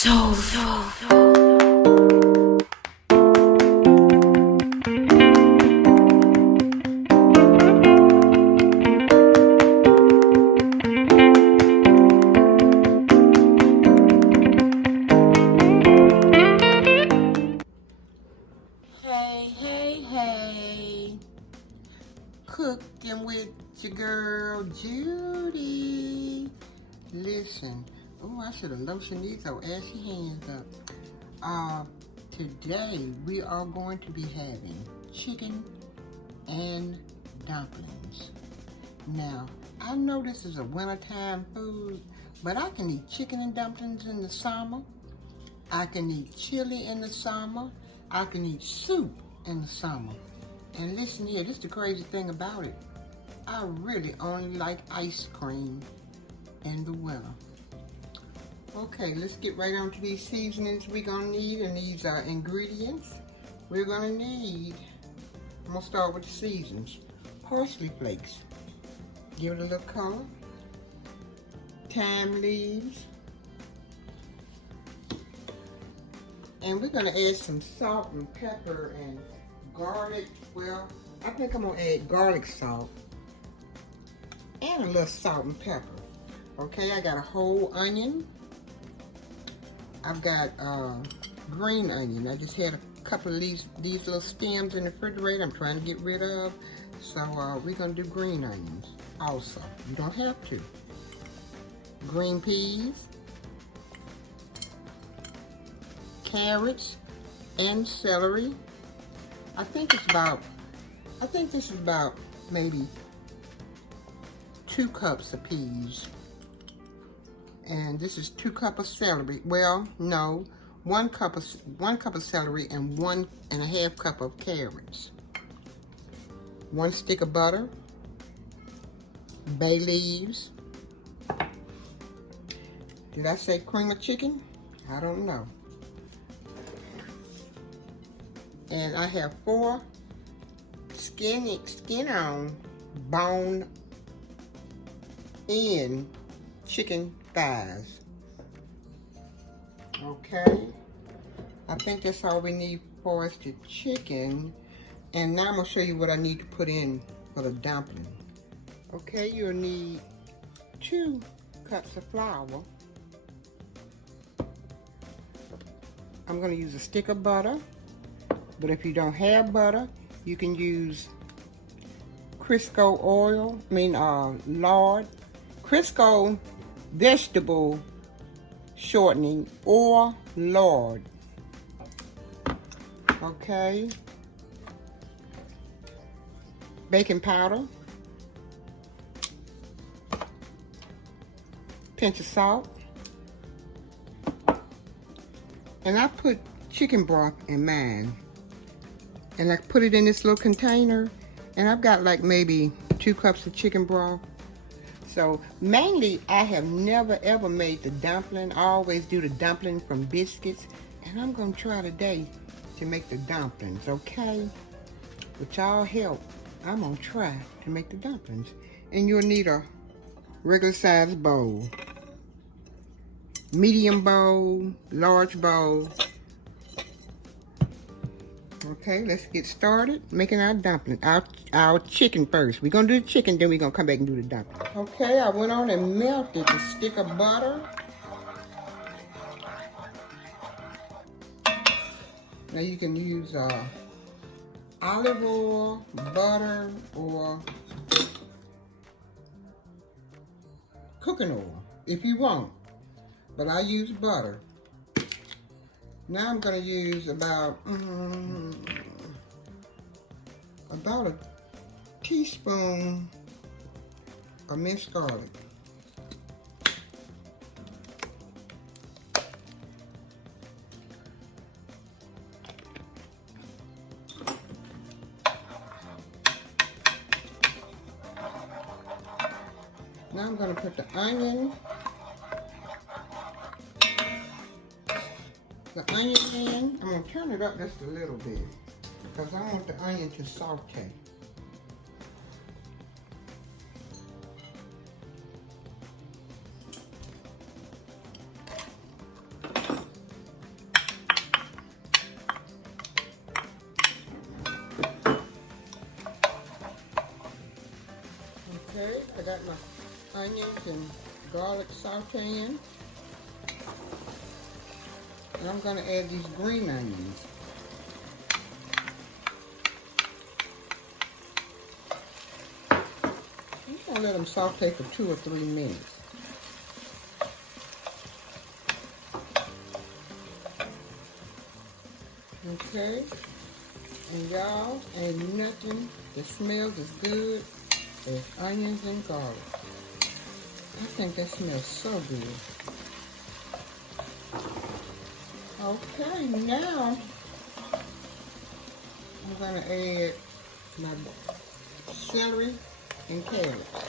Hey, cooking with your girl Judy. Listen, oh, I should have lotioned these or ashy hands up. Today we are going to be having chicken and dumplings. Now, I know this is a wintertime food, but I can eat chicken and dumplings in the summer. I can eat chili in the summer. I can eat soup in the summer. And listen here, this is the crazy thing about it. I really only like ice cream in the winter. Okay, let's get right on to these seasonings we're gonna need, and these are ingredients we're gonna need. I'm gonna start with the seasons. Parsley flakes, give it a little color. Thyme leaves. And we're gonna add some salt and pepper and garlic. Well, I think I'm gonna add garlic salt and a little salt and pepper. Okay, I got a whole onion. I've got green onion. I just had a couple of these little stems in the refrigerator I'm trying to get rid of. So we're gonna do green onions also. You don't have to. Green peas, carrots, and celery. I think this is about maybe 2 cups of peas. And this is 2 cups of celery. Well, no, 1 cup of celery and 1.5 cup of carrots. 1 stick of butter, bay leaves. Did I say cream of chicken? I don't know. And I have 4 skin on, bone in chicken thighs. Okay, I think that's all we need for us to chicken. And now I'm gonna show you what I need to put in for the dumpling. Okay, you'll need 2 cups of flour. I'm gonna use a stick of butter, but if you don't have butter, you can use Crisco oil, lard, Crisco vegetable shortening or lard. Okay. Baking powder, pinch of salt, and I put chicken broth in mine, and I put it in this little container, and I've got like maybe 2 cups of chicken broth. So mainly I have never ever made the dumpling. I always do the dumpling from biscuits, and I'm gonna try today to make the dumplings, okay? With y'all help, I'm gonna try to make the dumplings. And you'll need a regular size bowl, medium bowl, large bowl. Okay, let's get started making our dumpling, our chicken first. We're gonna do the chicken, then we're gonna come back and do the dumpling. Okay, I went on and melted a stick of butter. Now you can use olive oil, butter, or cooking oil if you want, but I use butter. Now I'm going to use about a teaspoon of minced garlic. Now I'm going to put the onion in. I'm going to turn it up just a little bit because I want the onion to saute. onions and garlic sauteing. And I'm gonna add these green onions. I'm gonna let them saute for 2 or 3 minutes. Okay, and y'all, ain't nothing that smells as good as onions and garlic. I think that smells so good. Okay, now I'm gonna add my celery and carrots.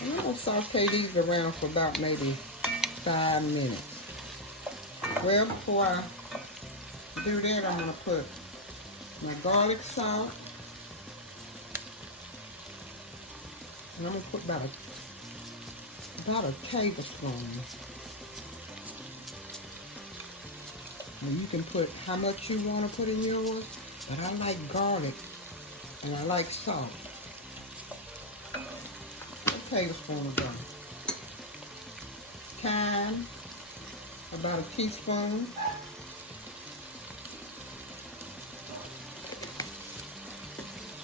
I'm gonna saute these around for about maybe 5 minutes. Well, before I do that, I'm gonna put my garlic salt. And I'm gonna put about a tablespoon. And you can put how much you want to put in yours, but I like garlic and I like salt. A tablespoon of garlic. Thyme, about a teaspoon.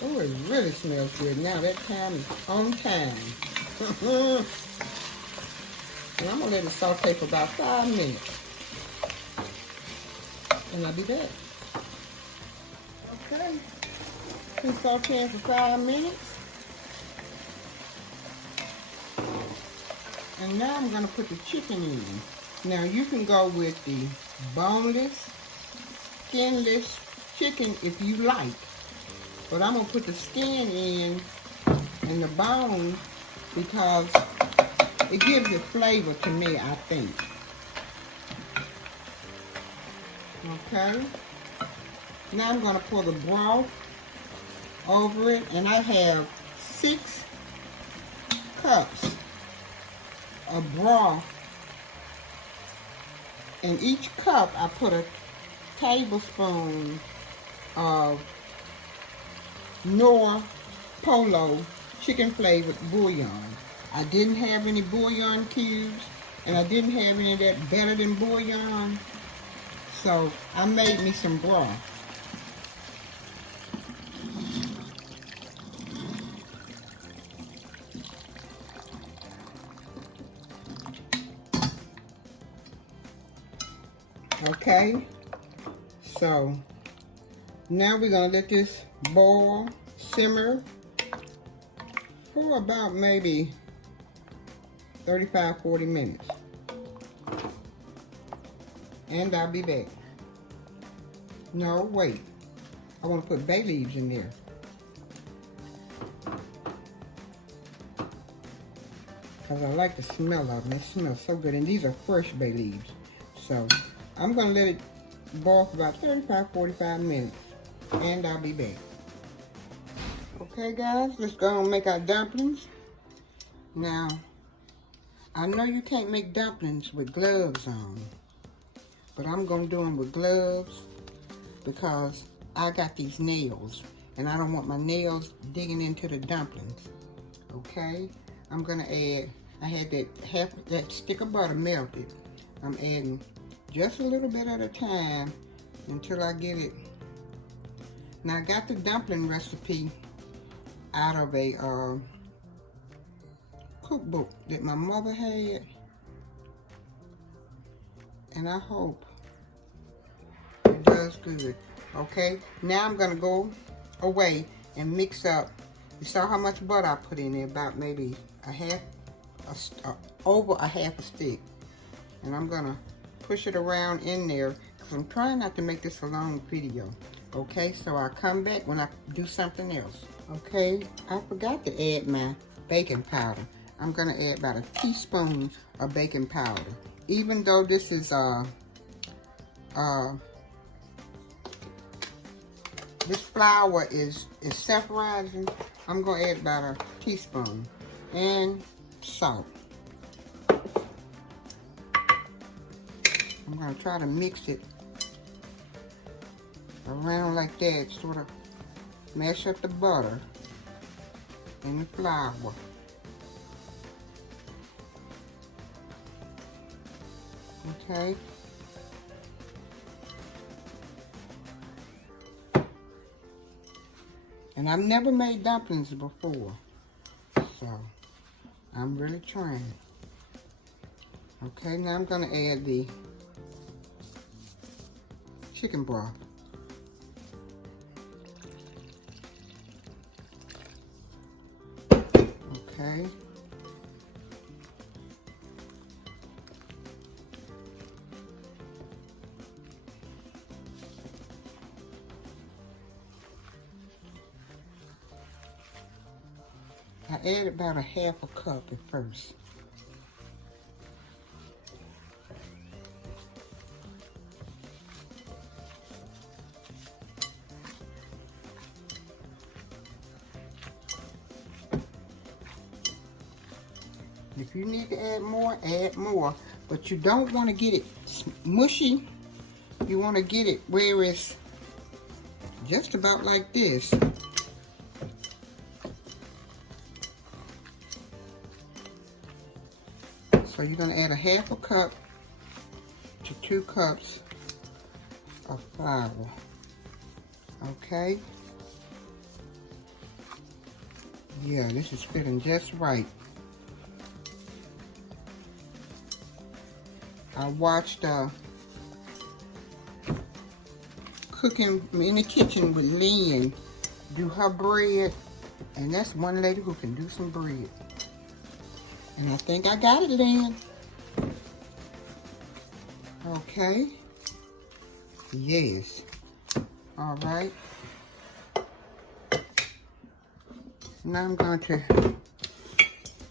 Oh, it really smells good. Now that thyme is on time. And I'm gonna let it saute for about 5 minutes. And I'll be back. Okay. Been sauteing for 5 minutes. And now I'm gonna put the chicken in. Now you can go with the boneless, skinless chicken if you like. But I'm gonna put the skin in and the bone because it gives it flavor to me, I think. Okay. Now I'm gonna pour the broth over it, and I have 6 cups of broth. In each cup, I put a tablespoon of Nor Polo chicken flavored bouillon. I didn't have any bouillon cubes, and I didn't have any of that better than bouillon, so I made me some broth. Okay, so now we're gonna let this boil, simmer for about maybe 35-40 minutes. And I'll be back. No, wait. I want to put bay leaves in there. Because I like the smell of them. It smells so good. And these are fresh bay leaves. So I'm going to let it boil for about 35-45 minutes. And I'll be back. Okay, guys, let's go and make our dumplings. Now, I know you can't make dumplings with gloves on, but I'm going to do them with gloves because I got these nails, and I don't want my nails digging into the dumplings. Okay, I'm going to add, I had that stick of butter melted. I'm adding just a little bit at a time until I get it. Now, I got the dumpling recipe out of a cookbook that my mother had, and I hope it does good. Okay, now I'm gonna go away and mix up. You saw how much butter I put in there, about maybe over a half a stick, and I'm gonna push it around in there because I'm trying not to make this a long video. Okay, so I'll come back when I do something else. Okay, I forgot to add my baking powder. I'm gonna add about a teaspoon of baking powder. Even though this is this flour is self-rising, I'm gonna add about a teaspoon. And salt. I'm gonna try to mix it around like that, sort of mash up the butter and the flour. Okay. And I've never made dumplings before, so I'm really trying. Okay, now I'm gonna add the chicken broth. Okay. I added about a half a cup at first. If you need to add more, but you don't want to get it mushy. You want to get it where it's just about like this. So you're going to add a half a cup to 2 cups of flour. Okay? Yeah, this is fitting just right. I watched Cooking in the Kitchen with Lynn do her bread, and that's one lady who can do some bread. And I think I got it, Lynn. Okay. Yes. All right. Now I'm going to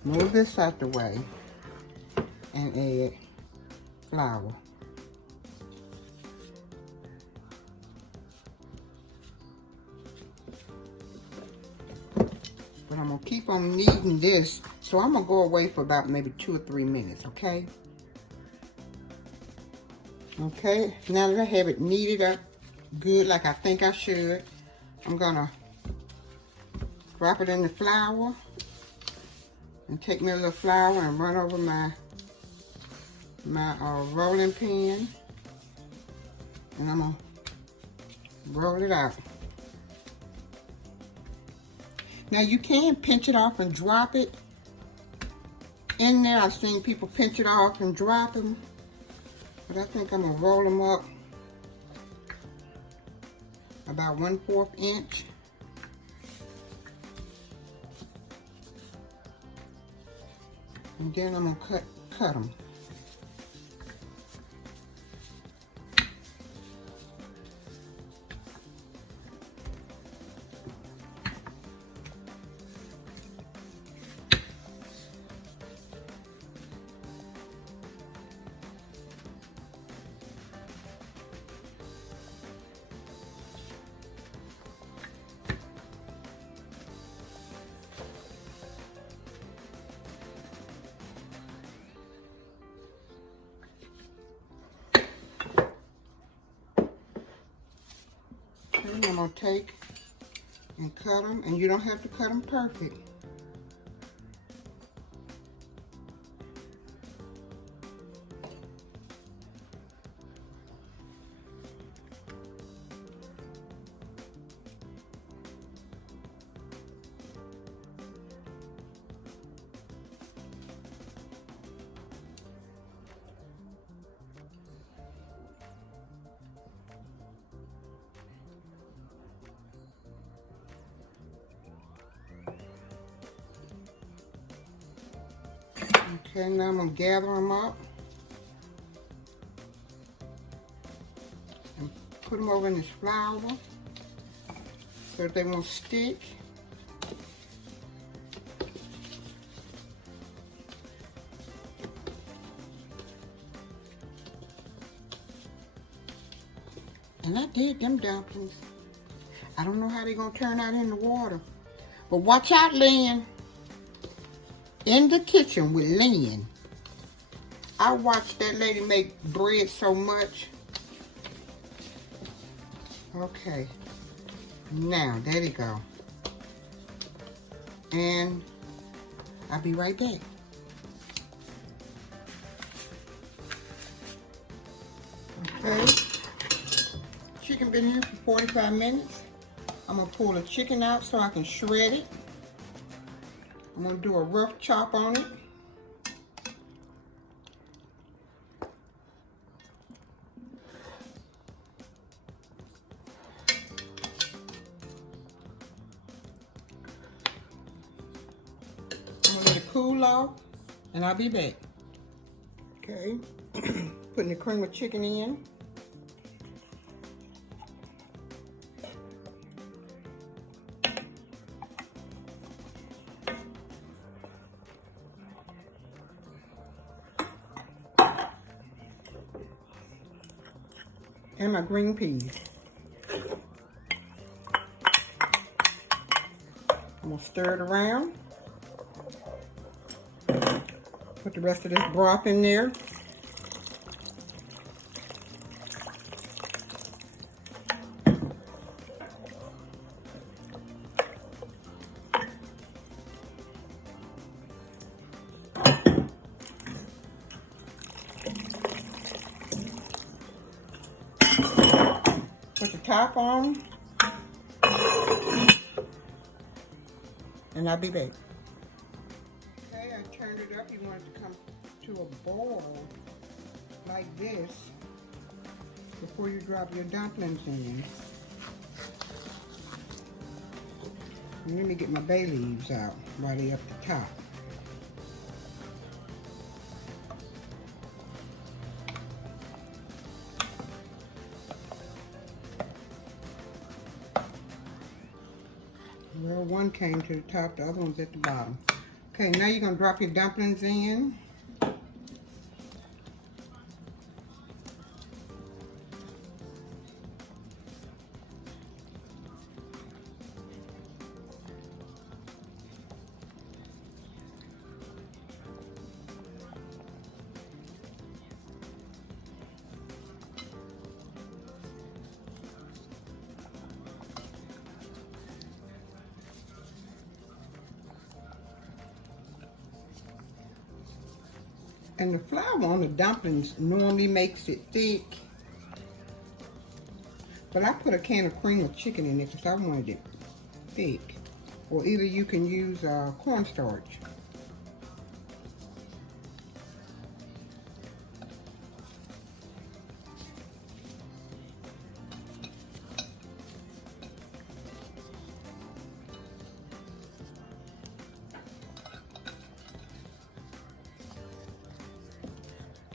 move this out the way and add flour. But I'm gonna keep on kneading this, so I'm gonna go away for about maybe 2 or 3 minutes, okay? Okay, now that I have it kneaded up good like I think I should, I'm gonna drop it in the flour and take me a little flour and run over my rolling pin, and I'm gonna roll it out. Now you can pinch it off and drop it in there. I've seen people pinch it off and drop them, but I think I'm gonna roll them up about 1/4 inch. And then I'm gonna cut them. And I'm gonna take and cut them, and you don't have to cut them perfect. Okay, now I'm going to gather them up and put them over in this flour so that they won't stick. And I did them dumplings. I don't know how they're going to turn out in the water. But watch out, Lynn. In the Kitchen with Lynn. I watched that lady make bread so much. Okay, now there you go. And I'll be right back. Okay, chicken been here for 45 minutes. I'm gonna pull the chicken out so I can shred it. I'm gonna do a rough chop on it. I'm gonna let it cool off and I'll be back. Okay, putting the cream of chicken in. And my green peas. I'm gonna stir it around. Put the rest of this broth in there. Put the top on. And I'll be back. Okay, I turned it up. You want it to come to a boil like this before you drop your dumplings in. And let me get my bay leaves out while they're up the top. Well, one came to the top, the other one's at the bottom. Okay, now you're gonna drop your dumplings in. And the flour on the dumplings normally makes it thick. But I put a can of cream of chicken in it because I wanted it thick. Or either you can use cornstarch.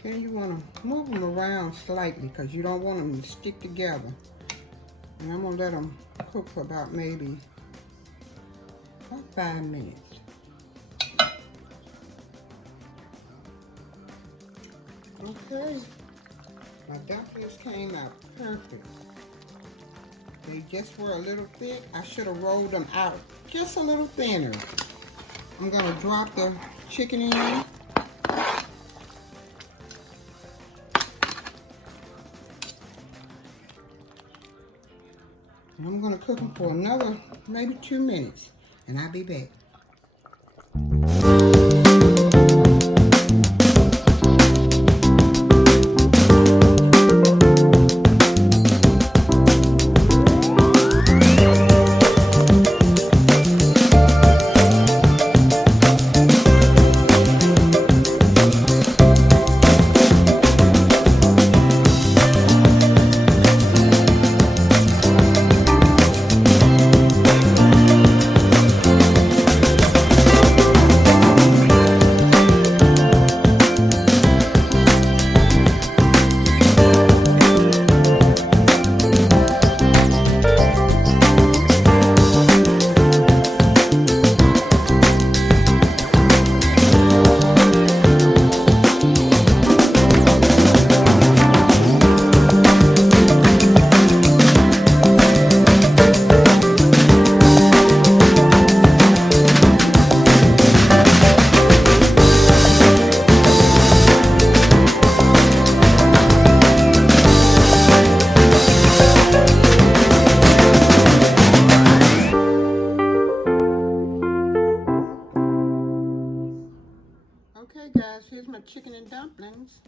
Okay, you want to move them around slightly because you don't want them to stick together. And I'm going to let them cook for about maybe 5 minutes. Okay, my dumplings came out perfect. They just were a little thick. I should have rolled them out just a little thinner. I'm going to drop the chicken in. And I'm going to cook them for another maybe 2 minutes, and I'll be back. here's my chicken and dumplings.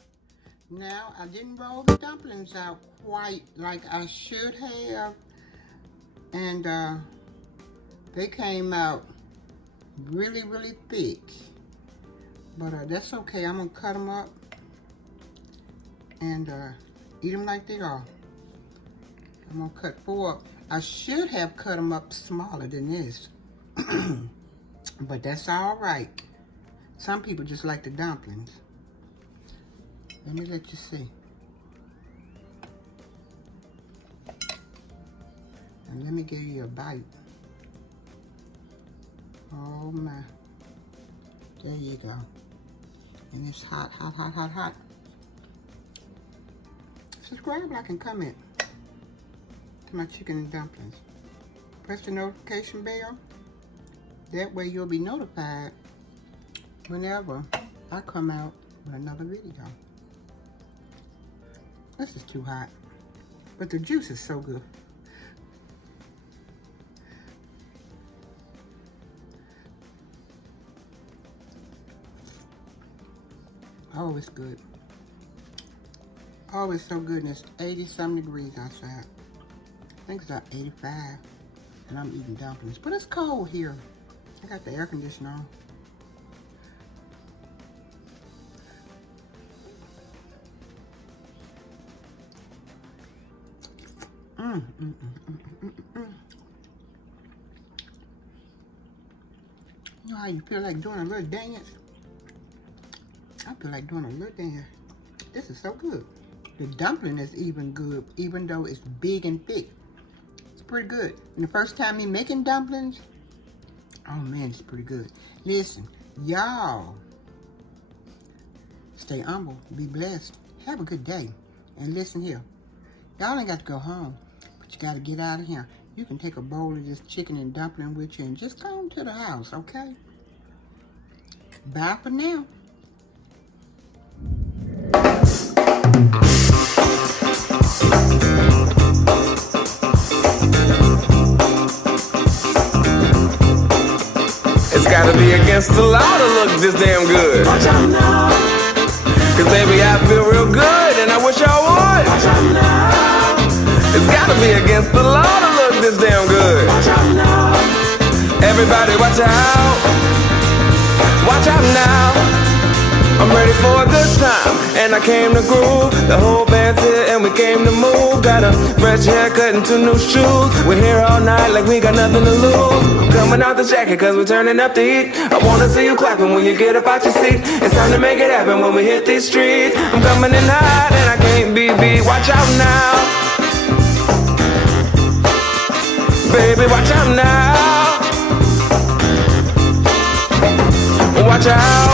Now, I didn't roll the dumplings out quite like I should have. And they came out really, really thick. But that's okay. I'm going to cut them up and eat them like they are. I'm going to cut 4 up. I should have cut them up smaller than this. But that's all right. Some people just like the dumplings. Let me let you see. And let me give you a bite. Oh my. There you go. And it's hot, hot, hot, hot, hot. Subscribe, like, and comment to my chicken and dumplings. Press the notification bell. That way you'll be notified whenever I come out with another video. This is too hot, but the juice is so good. Oh, it's good. Oh, it's so good, and it's 80-something degrees outside. I think it's about 85, and I'm eating dumplings. But it's cold here. I got the air conditioner on. You know how you feel like doing a little dance? I feel like doing a little dance. This is so good. The dumpling is even good, even though it's big and thick. It's pretty good. And the first time me making dumplings, oh man, it's pretty good. Listen, y'all, stay humble, be blessed, have a good day. And listen here, y'all ain't got to go home, but you got to get out of here. You can take a bowl of this chicken and dumpling with you and just go on to the house, okay? Bye for now. It's gotta be against the law to look this damn good. Watch out now. Cause baby, I feel real good and I wish I would. Watch out now. It's gotta be against the law to look this damn good. Watch out now. Everybody watch out. Watch out now. I'm ready for a good time, and I came to groove. The whole band's here and we came to move. Got a fresh haircut and 2 new shoes. We're here all night like we got nothing to lose. I'm coming out the jacket cause we're turning up the heat. I wanna see you clapping when you get up out your seat. It's time to make it happen when we hit these streets. I'm coming in hot and I can't be beat. Watch out now. Baby, watch out now. Watch out.